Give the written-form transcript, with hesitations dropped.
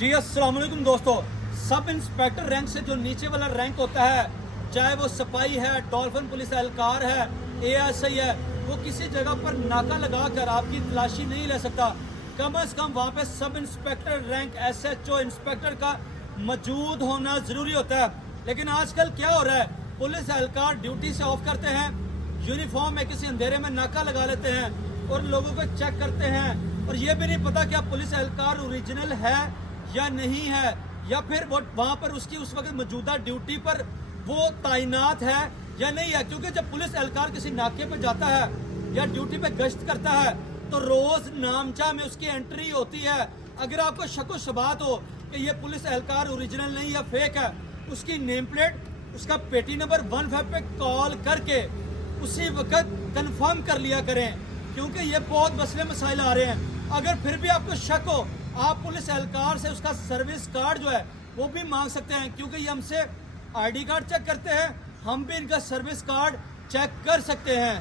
जी अस्सलाम वालेकुम दोस्तों। सब इंस्पेक्टर रैंक से जो नीचे वाला रैंक होता है, चाहे वो सिपाही है, डॉल्फिन पुलिस एहलकार है, एएसआई है, वो किसी जगह पर नाका लगा कर आपकी तलाशी नहीं ले सकता। कम से कम वहाँ पे sub inspector rank SHO inspector का मौजूद होना ज़रूरी होता है। लेकिन आजकल क्या हो रहा है, पुलिस एहलकार ड्यूटी से ऑफ करते हैं, यूनिफॉर्म में किसी अंधेरे में नाका लगा लेते हैं और लोगों को चेक करते हैं, और ये भी नहीं पता क्या पुलिस एहलकार ओरिजिनल है या नहीं है, या फिर वो वहाँ पर उसकी उस वक्त मौजूदा ड्यूटी पर वो तैनात है या नहीं है। क्योंकि जब पुलिस एहलकार किसी नाके पर जाता है या ड्यूटी पे गश्त करता है तो रोज नामचा में उसकी एंट्री होती है। अगर आपको शक व शुबात हो कि ये पुलिस एहलकार ओरिजिनल नहीं या फेक है, उसकी नेम प्लेट, उसका पेटी नंबर 15 पे कॉल करके उसी वक्त कंफर्म कर लिया करें, क्योंकि ये बहुत मसले मसाइल आ रहे हैं। अगर फिर भी आपको शक हो, आप पुलिस एहलकार से उसका सर्विस कार्ड जो है वो भी मांग सकते हैं, क्योंकि ये हमसे आईडी कार्ड चेक करते हैं, हम भी इनका सर्विस कार्ड चेक कर सकते हैं।